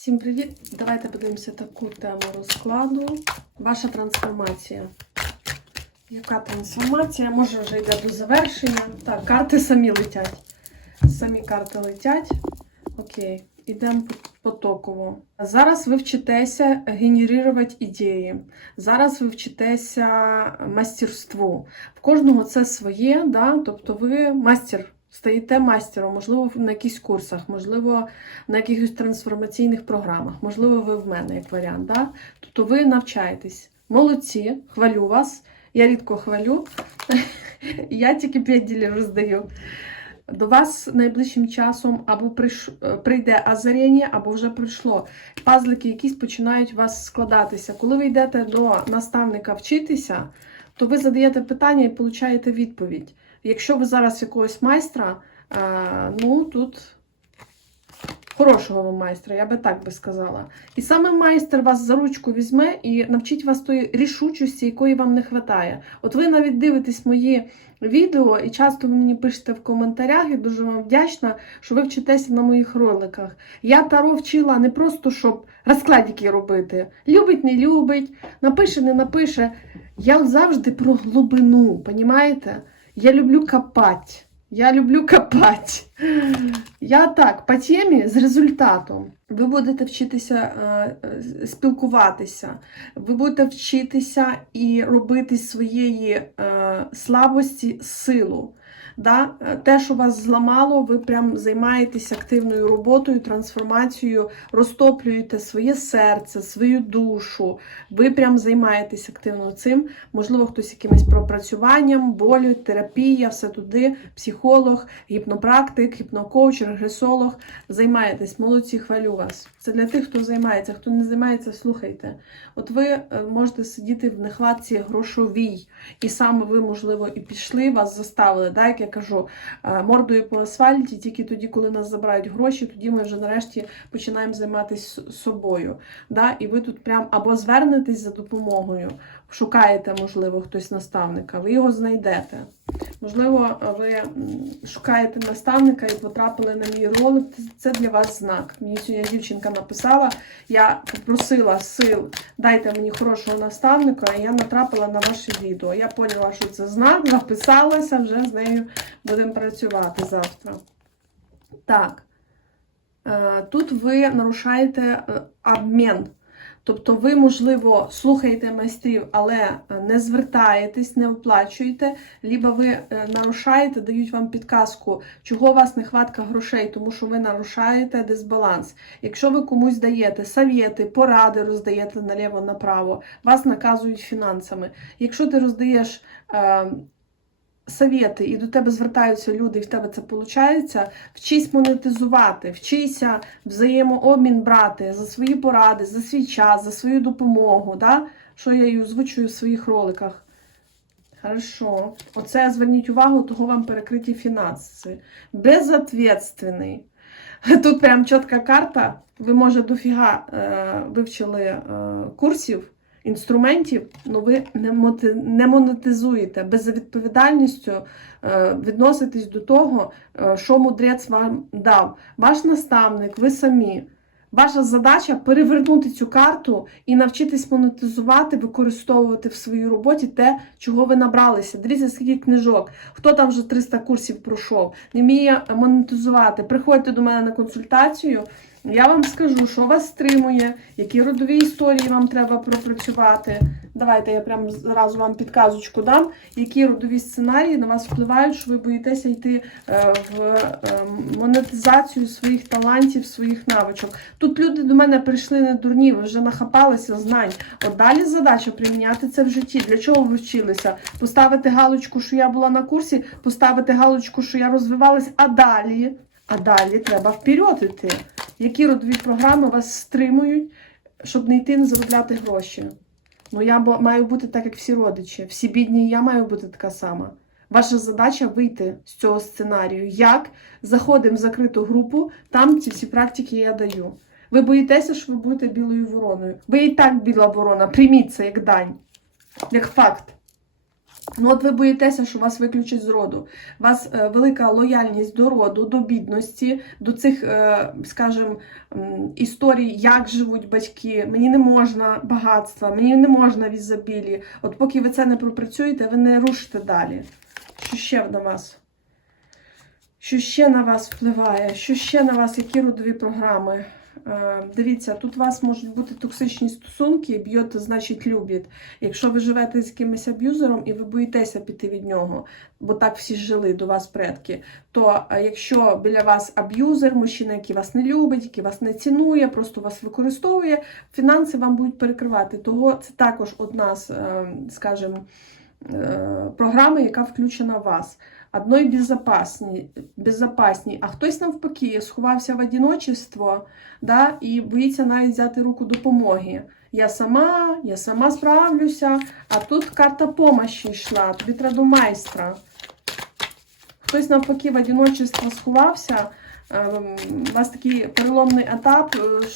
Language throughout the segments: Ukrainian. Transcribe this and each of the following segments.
Всім привіт! Давайте подивимося таку тему розкладу. Ваша трансформація. Яка трансформація? Може вже йде до завершення. Так, карти самі летять. Самі карти летять. Окей, ідемо потоково. Зараз ви вчитеся генерувати ідеї. Зараз ви вчитеся мастерству. В кожного це своє, да? тобто ви мастер. Стаєте мастером, можливо, на якихось курсах, можливо, на якихось трансформаційних програмах, можливо, ви в мене як варіант. Да? Тобто ви навчаєтесь. Молодці, хвалю вас. Я рідко хвалю. Я тільки 5 ділів роздаю. До вас найближчим часом або прийде озарення, або вже прийшло. Пазлики якісь починають у вас складатися. Коли ви йдете до наставника вчитися, то ви задаєте питання і получаєте відповідь. Якщо ви зараз якогось майстра, е, ну тут хорошого майстра, я би так би сказала. І саме майстер вас за ручку візьме і навчить вас тої рішучості, якої вам не вистачає. От ви навіть дивитесь мої відео, і часто ви мені пишете в коментарях, і дуже вам вдячна, що ви вчитеся на моїх роликах. Я таро вчила не просто, щоб розкладики робити. Любить, не любить, напише, не напише. Я завжди про глибину, понімаєте? Я люблю копать. Я люблю копать. Я так, по темі з результатом. Ви будете вчитися е, е, спілкуватися, ви будете вчитися і робити своєї е, слабості силу. Да? Те, що вас зламало, ви прям займаєтесь активною роботою, трансформацією, розтоплюєте своє серце, свою душу. Ви прям займаєтесь активно цим. Можливо, хтось якимось пропрацюванням, болю, терапія, все туди, психолог, гіпнопрактик, гіпнокоуч, регресолог. Займаєтесь, молодці, хвалю вас. Це для тих, хто займається. Хто не займається, слухайте. От ви е, можете сидіти в нехватці грошовій, і саме ви, можливо, і пішли, вас заставили. Да? Як я кажу, е, мордою по асфальті, тільки тоді, коли нас забирають гроші, тоді ми вже нарешті починаємо займатися собою. Да? І ви тут прям або звернетесь за допомогою, шукаєте, можливо, хтось наставника, ви його знайдете. Можливо, ви шукаєте наставника і потрапили на мій ролик. Це для вас знак. Мені сьогодні дівчинка написала, я попросила сил, дайте мені хорошого наставника, і я натрапила на ваше відео. Я поняла, що це знак, записалася, вже з нею будемо працювати завтра. Так, Е, тут ви нарушаєте е, обмін. Тобто ви, можливо, слухаєте майстрів, але е, не звертаєтесь, не оплачуєте, либо ви е, нарушаєте, дають вам підказку, чого у вас нехватка грошей, тому що ви нарушаєте дисбаланс. Якщо ви комусь даєте совєти, поради роздаєте наліво-направо, вас наказують фінансами. Якщо ти роздаєш е, совєти і до тебе звертаються люди, і в тебе це виходить, вчись монетизувати, вчися взаємообмін брати за свої поради, за свій час, за свою допомогу, да? що я і озвучую в своїх роликах. Хорошо. Оце зверніть увагу, того вам перекриті фінанси. Безответственний. Тут прям чітка карта. Ви, може, дофіга е, вивчили е, курсів, інструментів, але ви не, монетизуєте. Безвідповідальністю е, відноситесь до того, е, що мудрець вам дав. Ваш наставник, ви самі. Ваша задача перевернути цю карту і навчитись монетизувати, використовувати в своїй роботі те, чого ви набралися. Дивіться, скільки книжок. Хто там вже 300 курсів пройшов, не вміє монетизувати. Приходьте до мене на консультацію. Я вам скажу, що вас стримує, які родові історії вам треба пропрацювати. Давайте я прямо зразу вам підказочку дам, які родові сценарії на вас впливають, що ви боїтеся йти е, в е, монетизацію своїх талантів, своїх навичок. Тут люди до мене прийшли не дурні, ви вже нахапалися знань. От далі задача приміняти це в житті. Для чого ви вчилися? Поставити галочку, що я була на курсі, поставити галочку, що я розвивалась, а далі, а далі треба вперед йти. Які родові програми вас стримують, щоб не йти не заробляти гроші? Ну, я маю бути так, як всі родичі. Всі бідні, я маю бути така сама. Ваша задача вийти з цього сценарію. Як? Заходимо в закриту групу, там ці всі практики я даю. Ви боїтеся, що ви будете білою вороною. Ви і так біла ворона. Прийміть це як дань, як факт. Ну, от ви боїтеся, що вас виключать з роду. У вас е, велика лояльність до роду, до бідності, до цих, е, скажімо, історій, як живуть батьки. Мені не можна багатства, мені не можна в ізобілі. От поки ви це не пропрацюєте, ви не рушите далі. Що ще на вас? Що ще на вас впливає? Що ще на вас? Які родові програми? Е, Дивіться, тут у вас можуть бути токсичні стосунки, б'єте, значить, любить. Якщо ви живете з якимось аб'юзером і ви боїтеся піти від нього, бо так всі жили до вас предки, то е, якщо біля вас аб'юзер, мужчина, який вас не любить, який вас не цінує, просто вас використовує, фінанси вам будуть перекривати. Того це також одна з, е, скажімо, програми, яка включена в вас. Одної безопасні, безопасні, а хтось навпаки сховався в одиночество да, і боїться навіть взяти руку допомоги. Я сама, я сама справлюся, а тут карта помощі йшла, тобі треба майстра. Хтось навпаки в одиночество сховався, ем, у вас такий переломний етап. е,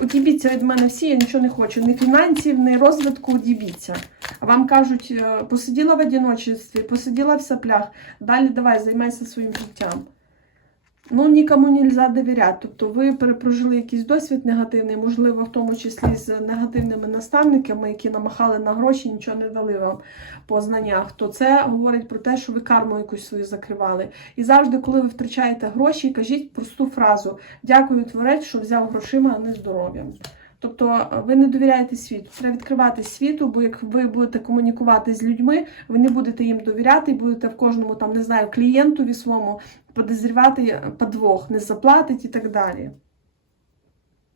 Одібіться від мене всі, я нічого не хочу. Ні фінансів, ні розвитку, одібіться. Вам кажуть, е, посиділа в одиночестві, посиділа в соплях, далі давай займайся своїм життям. Ну, нікому не можна довіряти. Тобто ви перепрожили якийсь досвід негативний, можливо, в тому числі з негативними наставниками, які намахали на гроші, нічого не дали вам по знаннях, то це говорить про те, що ви карму якусь свою закривали. І завжди, коли ви втрачаєте гроші, кажіть просту фразу: Дякую, творець, що взяв грошима, а не здоров'ям. Тобто е, ви не довіряєте світу. Треба відкривати світу, бо як ви будете комунікувати з людьми, ви не будете їм довіряти, і будете в кожному там не знаю клієнтові своєму подозрівати е, подвох, не заплатить і так далі.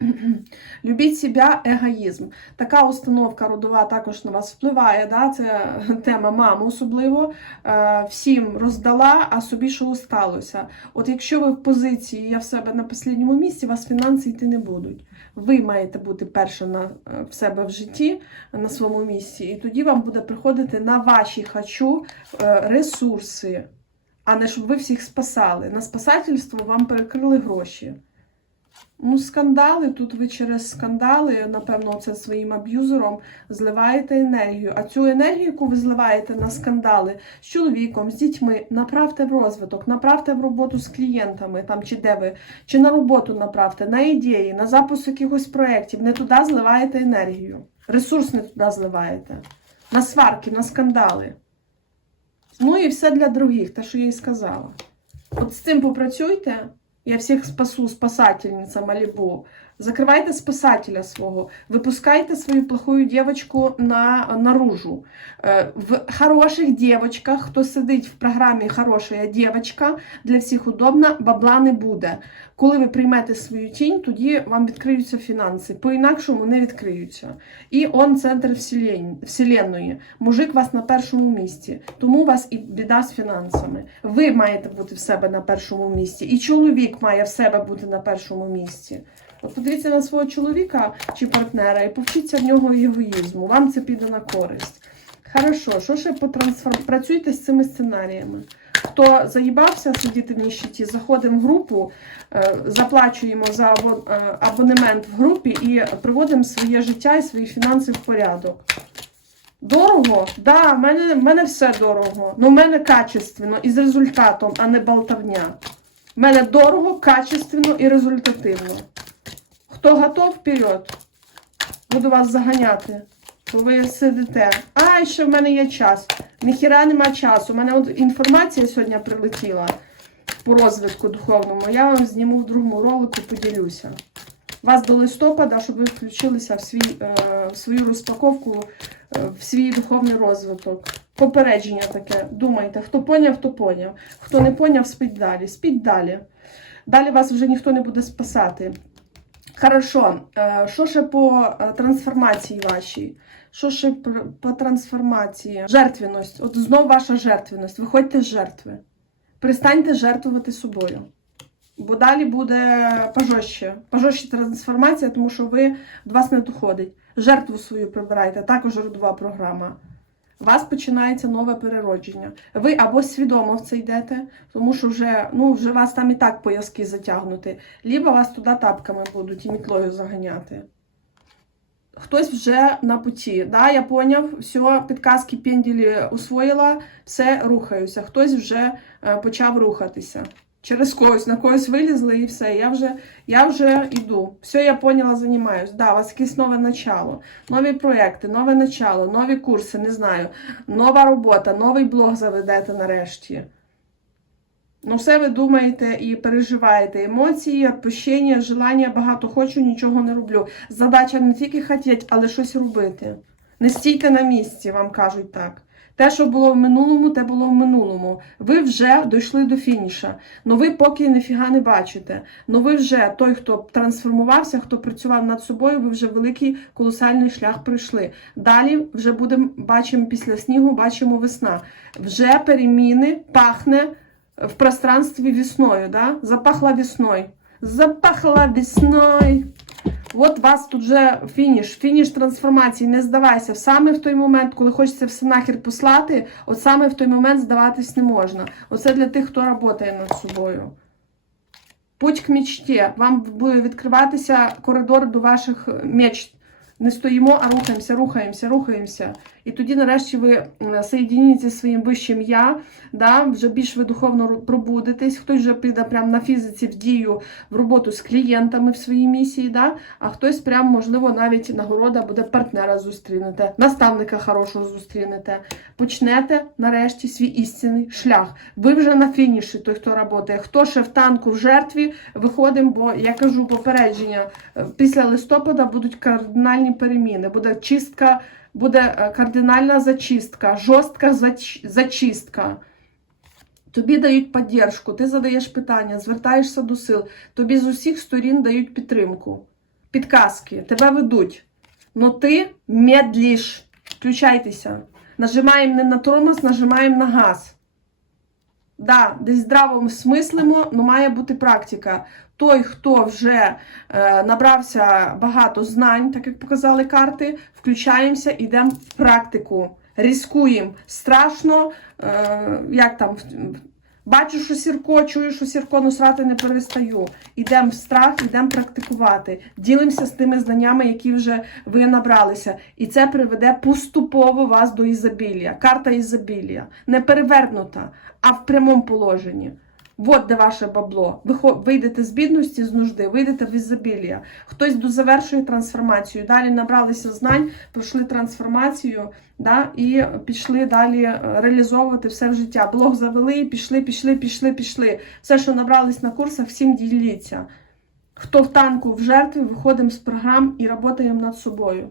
Любіть себе, егоїзм. Така установка родова також на вас впливає. Да? Це тема мами особливо. Е, Всім роздала, а собі що осталося. От якщо ви в позиції я в себе на останньому місці, вас фінанси йти не будуть. Ви маєте бути перше на, е, в себе в житті, на своєму місці, і тоді вам буде приходити на ваші хочу е, ресурси, а не щоб ви всіх спасали. На спасательство вам перекрили гроші. Ну, скандали. Тут ви через скандали, напевно, це своїм аб'юзером зливаєте енергію. А цю енергію, яку ви зливаєте на скандали з чоловіком, з дітьми, направте в розвиток, направте в роботу з клієнтами, там чи де ви, чи на роботу направте, на ідеї, на запуск якихось проєктів. Не туди зливаєте енергію. Ресурс не туди зливаєте. На сварки, на скандали. Ну і все для других, те, що я і сказала. От з цим попрацюйте. Я всіх спасу, спасательниця Малібу. Закривайте спасателя свого, випускайте свою плохую дівчинку на, наружу. Е, В хороших дівчатках, хто сидить в програмі Хороша дівчинка, для всіх удобна, бабла не буде. Коли ви приймете свою тінь, тоді вам відкриються фінанси. По-інакшому не відкриються. І он центр вселен- вселенної. Мужик вас на першому місці. Тому у вас і біда з фінансами. Ви маєте бути в себе на першому місці. І чоловік має в себе бути на першому місці. Подивіться на свого чоловіка чи партнера і повчіться в нього егоїзму. Вам це піде на користь. Хорошо, що ще по трансформ... Працюйте з цими сценаріями. Хто заїбався сидіти в ніщиті, заходимо в групу, е, заплачуємо за е, абонемент в групі і приводимо своє життя і свої фінанси в порядок. Дорого? Да, в мене, в мене все дорого. Ну, в мене качественно і з результатом, а не болтовня. В мене дорого, качественно і результативно. Хто готов, вперед. Буду вас заганяти. Бо ви сидите. А, ще в мене є час. Ніхіра нема часу. У мене от інформація сьогодні прилетіла по розвитку духовному. Я вам зніму в другому ролику, поділюся. Вас до листопада, щоб ви включилися в, свій, е, в свою розпаковку, е, в свій духовний розвиток. Попередження таке. Думайте, хто поняв, то поняв. Хто не поняв, спіть далі. Спіть далі. Далі вас вже ніхто не буде спасати. Хорошо, Е, що ще по е, трансформації вашій? Що ще по трансформації? Жертвеність. От знов ваша жертвеність. Виходьте з жертви. Перестаньте жертвувати собою. Бо далі буде пожорстче. Пожорстче трансформація, тому що ви до вас не доходить. Жертву свою прибирайте, також родова програма. У вас починається нове переродження. Ви або свідомо в це йдете, тому що вже, ну, вже вас там і так пояски затягнути, либо вас туди тапками будуть і мітлою заганяти. хтось вже на путі. Да, я поняв, все, підказки пенділі усвоїла, все рухаюся. Хтось вже е, почав рухатися. Через когось, на когось вилізли і все. Я вже, я вже йду. Все, я поняла, займаюсь. Да, у вас якесь нове начало, нові проекти, нове начало, нові курси, не знаю, нова робота, новий блог заведете нарешті. Ну, все ви думаєте і переживаєте. Емоції, відпущення, желання, багато хочу, нічого не роблю. Задача не тільки хотіти, але щось робити. Не стійте на місці, вам кажуть так. Те, що було в минулому, те було в минулому. Ви вже дійшли до фініша. Ну ви поки ніфіга не бачите. Ну ви вже той, хто трансформувався, хто працював над собою, ви вже великий колосальний шлях пройшли. Далі вже будемо бачимо після снігу, бачимо весна. Вже переміни пахне в пространстве весною, да? Запахла весною. Запахла весною. От вас тут вже фініш, фініш трансформації. Не здавайся. Саме в той момент, коли хочеться все нахер послати, от саме в той момент здаватись не можна. Оце для тих, хто працює над собою. Путь к мечті. Вам буде відкриватися коридор до ваших мечт. Не стоїмо, а рухаємося, рухаємося, рухаємося. І тоді, нарешті, ви соєдініться зі своїм вищим я, да, вже більш ви духовно пробудетесь. Хтось вже піде прямо на фізиці в дію, в роботу з клієнтами в своїй місії, да, а хтось прям, можливо, навіть нагорода буде партнера зустрінете, наставника хорошого зустрінете. Почнете нарешті свій істинний шлях. Ви вже на фініші, той, хто працює. Хто ще в танку в жертві, виходимо, бо я кажу попередження. е, Після листопада будуть кардинальні переміни. Буде чистка, буде е, кардинальна зачистка, жорстка зачистка. Тобі дають підтримку, ти задаєш питання, звертаєшся до сил. Тобі з усіх сторін дають підтримку, підказки, тебе ведуть. Но ти медліш. Включайтеся. Нажимаємо не на тормоз, нажимаємо на газ. Да, десь здраво смислимо, але має бути практика. Той, хто вже е, набрався багато знань, так як показали карти, включаємося, йдемо в практику. Ризикуємо. Страшно, е, як там, бачу, що сірко, чую, що сірко, ну срати не перестаю. Йдемо в страх, йдемо практикувати. Ділимося з тими знаннями, які вже ви набралися. І це приведе поступово вас до ізобілля. Карта ізобілля. Не перевернута, а в прямому положенні. От де ваше бабло. Ви вийдете з бідності, з нужди, вийдете в ізобілля. Хтось дозавершує трансформацію. Далі набралися знань, пройшли трансформацію да, і пішли далі е, реалізовувати все в життя. Блог завели і пішли, пішли, пішли, пішли. Все, що набрались на курсах, всім діліться. Хто в танку в жертві, виходимо з програм і працюємо над собою.